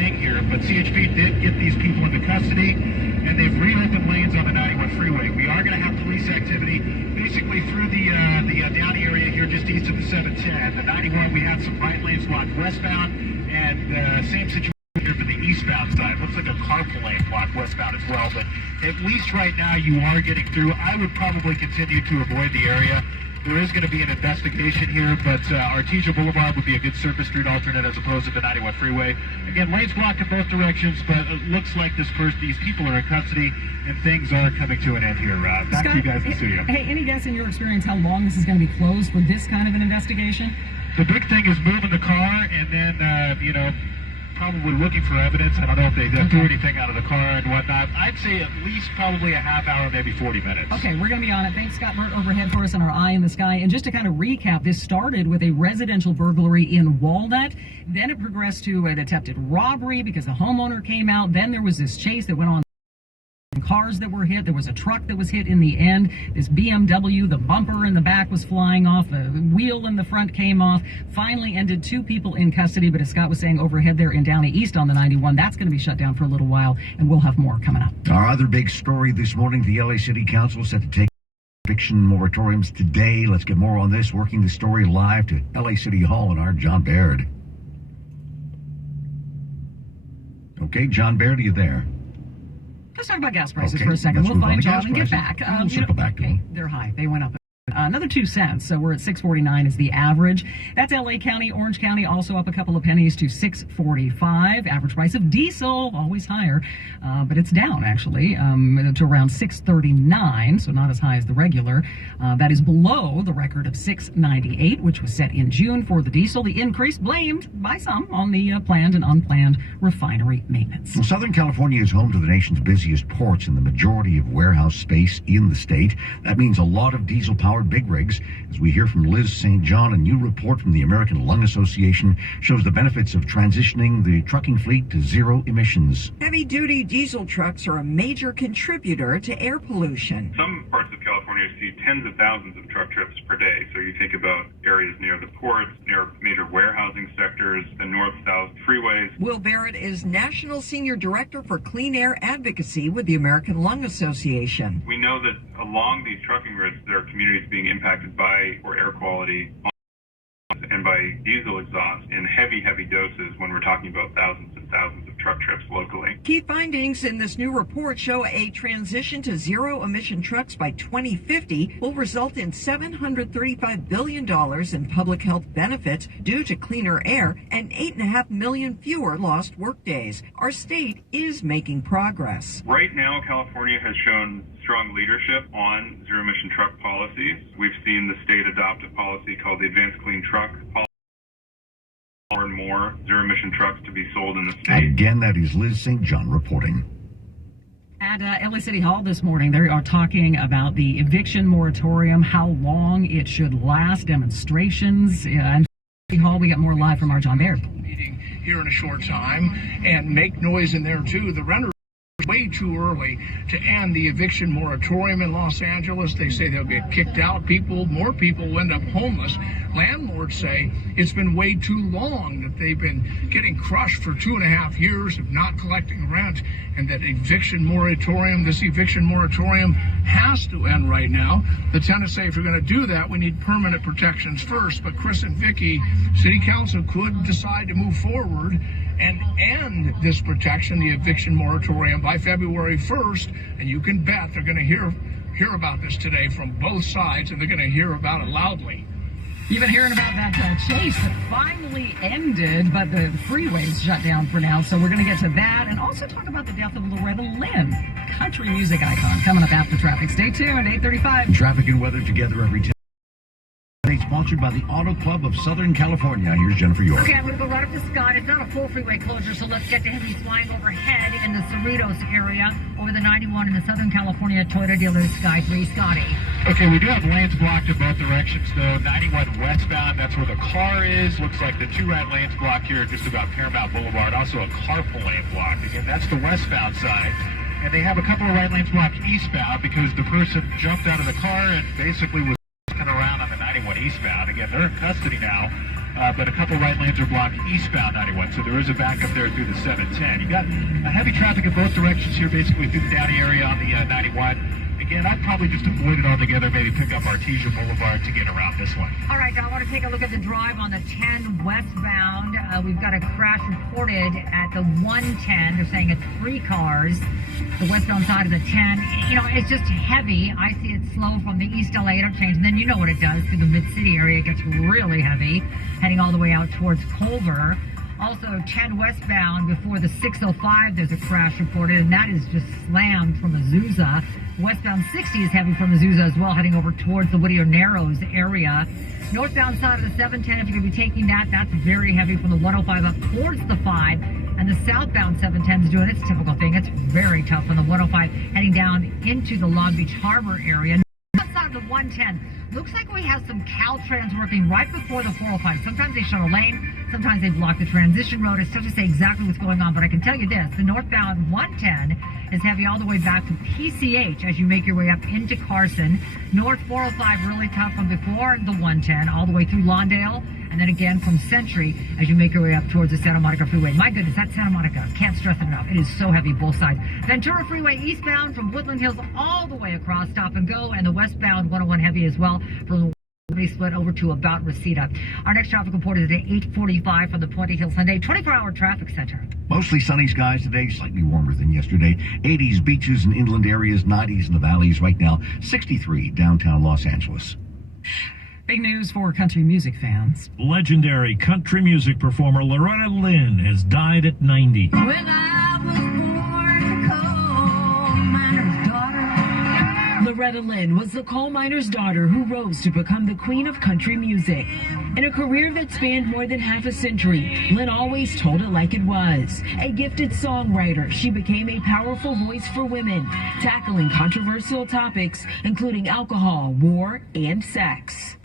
thing here, but CHP did get these people into custody, and they've reopened lanes on the 91 freeway. We are going to have police activity basically through the Downey area here just east of the 710. The 91, we had some right lanes blocked westbound, and same situation here for the eastbound side. Looks like a carpool lane blocked westbound as well, but at least right now you are getting through. I would probably continue to avoid the area. There is going to be an investigation here, but Artesia Boulevard would be a good surface street alternate as opposed to the 91 freeway. Again, lanes blocked in both directions, but it looks like these people are in custody, and things are coming to an end here. Back Scott, to you guys in the studio. Hey, any guess in your experience how long this is going to be closed for this kind of an investigation? The big thing is moving the car, and then, probably looking for evidence. I don't know if they threw anything out of the car and whatnot. I'd say at least probably a half hour, maybe 40 minutes. Okay, we're going to be on it. Thanks, Scott Burt, overhead for us on our eye in the sky. And just to kind of recap, this started with a residential burglary in Walnut. Then it progressed to an attempted robbery because the homeowner came out. Then there was this chase that went on. Cars that were hit. There was a truck that was hit in the end. This BMW, the bumper in the back was flying off. The wheel in the front came off. Finally ended 2 people in custody. But as Scott was saying, overhead there in Downey East on the 91, that's going to be shut down for a little while, and we'll have more coming up. Our other big story this morning, the LA City Council set to take eviction moratoriums today. Let's get more on this. Working the story live to LA City Hall and our John Baird. Okay, John Baird, are you there? Let's talk about gas prices for a second. We'll find John and get back. We'll circle back to them. They're high. They went up another 2 cents. So we're at $6.49 is the average. That's LA County. Orange County also up a couple of pennies to $6.45. Average price of diesel always higher, but it's down actually to around $6.39. So not as high as the regular. That is below the record of $6.98, which was set in June for the diesel. The increase blamed by some on the planned and unplanned refinery maintenance. Well, Southern California is home to the nation's busiest ports and the majority of warehouse space in the state. That means a lot of diesel-powered big rigs. As we hear from Liz St. John, a new report from the American Lung Association shows the benefits of transitioning the trucking fleet to zero emissions. Heavy-duty diesel trucks are a major contributor to air pollution. Some parts of California see tens of thousands of truck trips per day. So you think about areas near the ports, near major warehousing sectors, the north-south freeways. Will Barrett is National Senior Director for Clean Air Advocacy with the American Lung Association. We know that along these trucking routes, there are communities being impacted by poor air quality and by diesel exhaust in heavy doses when we're talking about thousands and thousands of truck trips locally. Key findings in this new report show a transition to zero-emission trucks by 2050 will result in $735 billion in public health benefits due to cleaner air and 8.5 million fewer lost workdays. Our state is making progress. Right now, California has shown strong leadership on zero-emission truck policies. We've seen the state adopt a policy called the Advanced Clean Truck Policy. More and more zero-emission trucks to be sold in the state. Again, that is Liz St. John reporting. At LA City Hall this morning, they are talking about the eviction moratorium, how long it should last, demonstrations. And City Hall, we got more live from our John Baird. Meeting here in a short time and make noise in there too. The renters way too early to end the eviction moratorium in Los Angeles. They say they'll get kicked out. More people will end up homeless. Landlords say it's been way too long, that they've been getting crushed for 2.5 years of not collecting rent, and that this eviction moratorium has to end right now. The tenants say if you're going to do that, we need permanent protections first. But Chris and Vicky, City Council could decide to move forward and end this protection, the eviction moratorium, by February 1st. And you can bet they're going to hear about this today from both sides, and they're going to hear about it loudly. You've been hearing about that chase that finally ended, but the freeway's shut down for now. So we're going to get to that and also talk about the death of Loretta Lynn, country music icon, coming up after traffic. Stay tuned, 8:35. Traffic and weather together every 10. Sponsored by the Auto Club of Southern California. Here's Jennifer York. Okay, I'm going to go right up to Scott. It's not a full freeway closure, so let's get to him. He's flying overhead in the Cerritos area over the 91 in the Southern California Toyota dealer Sky 3. Scotty. Okay, we do have lanes blocked in both directions, though. 91 westbound, that's where the car is. Looks like the 2 right lanes blocked here just about Paramount Boulevard. Also a carpool lane blocked. Again, that's the westbound side. And they have a couple of right lanes blocked eastbound because the person jumped out of the car and basically was around on the 91 eastbound. Again, they're in custody now. but a couple right lanes are blocked eastbound 91. So there is a backup there through the 710. You got heavy traffic in both directions here, basically through the Downey area on the 91. Again, I'd probably just avoid it altogether, maybe pick up Artesia Boulevard to get around this one. All right, I want to take a look at the drive on the 10 westbound. We've got a crash reported at the 110. They're saying it's 3 cars, the westbound side of the 10. You know, it's just heavy. I see it slow from the East LA interchange, and then you know what it does through the Mid-City area. It gets really heavy, heading all the way out towards Culver. Also, 10 westbound before the 605, there's a crash reported, and that is just slammed from Azusa. Westbound 60 is heavy from Azusa as well, heading over towards the Whittier Narrows area. Northbound side of the 710, if you're going to be taking that, that's very heavy from the 105 up towards the 5. And the southbound 710 is doing its typical thing. It's very tough on the 105, heading down into the Long Beach Harbor area. Outside of the 110, looks like we have some Caltrans working right before the 405. Sometimes they shut a lane, sometimes they block the transition road. It's tough to say exactly what's going on, but I can tell you this. The northbound 110 is heavy all the way back to PCH as you make your way up into Carson. North 405 really tough from before the 110 all the way through Lawndale. And then again from Century as you make your way up towards the Santa Monica Freeway. My goodness, that's Santa Monica. Can't stress it enough. It is so heavy both sides. Ventura Freeway eastbound from Woodland Hills all the way across, stop and go. And the westbound 101 heavy as well from the split over to about Reseda. Our next traffic report is at 8:45 from the Puente Hill Sunday 24-hour traffic center. Mostly sunny skies today, slightly warmer than yesterday. 80s beaches and inland areas, 90s in the valleys right now. 63 downtown Los Angeles. Big news for country music fans. Legendary country music performer Loretta Lynn has died at 90. When I was born, coal miner's daughter. Loretta Lynn was the coal miner's daughter who rose to become the queen of country music. In a career that spanned more than half a century, Lynn always told it like it was. A gifted songwriter, she became a powerful voice for women, tackling controversial topics including alcohol, war, and sex.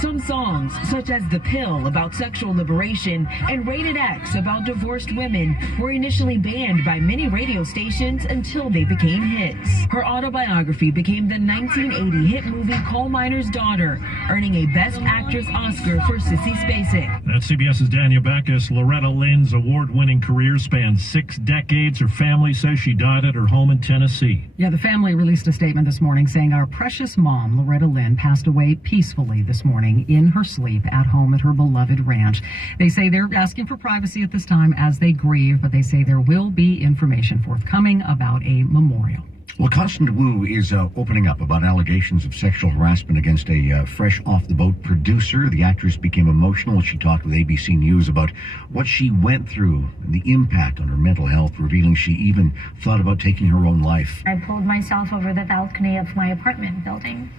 Some songs, such as The Pill about sexual liberation and Rated X about divorced women, were initially banned by many radio stations until they became hits. Her autobiography became the 1980 hit movie Coal Miner's Daughter, earning a Best Actress Oscar for Sissy Spacek. That's CBS's Daniel Backus. Loretta Lynn's award-winning career spanned 6 decades. Her family says she died at her home in Tennessee. Yeah, the family released a statement this morning saying our precious mom, Loretta Lynn, passed away peacefully this morning in her sleep at home at her beloved ranch. They say they're asking for privacy at this time as they grieve, but they say there will be information forthcoming about a memorial. Well, Constant Wu is opening up about allegations of sexual harassment against a fresh off-the-boat producer. The actress became emotional as she talked with ABC News about what she went through and the impact on her mental health, revealing she even thought about taking her own life. I pulled myself over the balcony of my apartment building,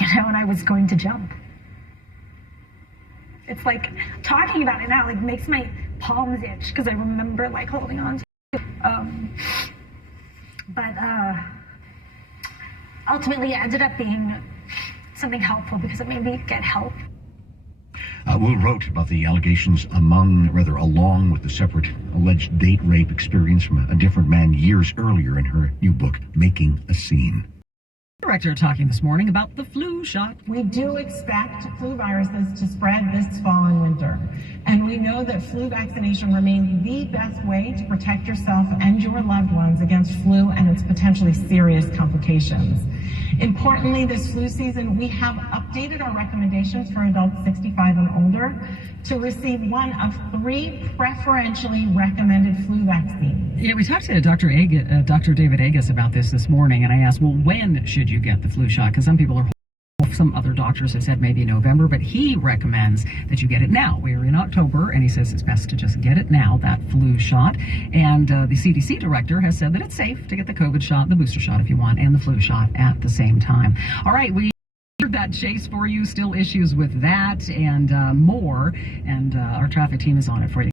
and I was going to jump. It's like talking about it now, like makes my palms itch because I remember like holding on to it. But ultimately it ended up being something helpful because it made me get help. Wu wrote about the allegations along with the separate alleged date rape experience from a different man years earlier in her new book, Making a Scene. Director talking this morning about the flu shot. We do expect flu viruses to spread this fall and winter. And we know that flu vaccination remains the best way to protect yourself and your loved ones against flu and its potentially serious complications. Importantly, this flu season, we have updated our recommendations for adults 65 and older to receive one of 3 preferentially recommended flu vaccines. Yeah, we talked to Dr. David Agus about this morning, and I asked, well, when should you get the flu shot? Because some people are some other doctors have said maybe November, but he recommends that you get it now. We're in October, and he says it's best to just get it now, that flu shot. And the CDC director has said that it's safe to get the COVID shot, the booster shot if you want, and the flu shot at the same time. All right, we heard that chase for you, still issues with that and more, and our traffic team is on it for you.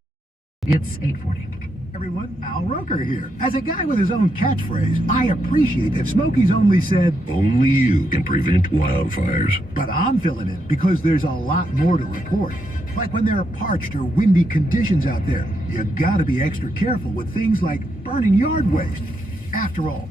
It's 8:40. Everyone, Al Roker here. As a guy with his own catchphrase, I appreciate if Smokey's only said, only you can prevent wildfires. But I'm filling in because there's a lot more to report. Like when there are parched or windy conditions out there, you gotta be extra careful with things like burning yard waste. After all,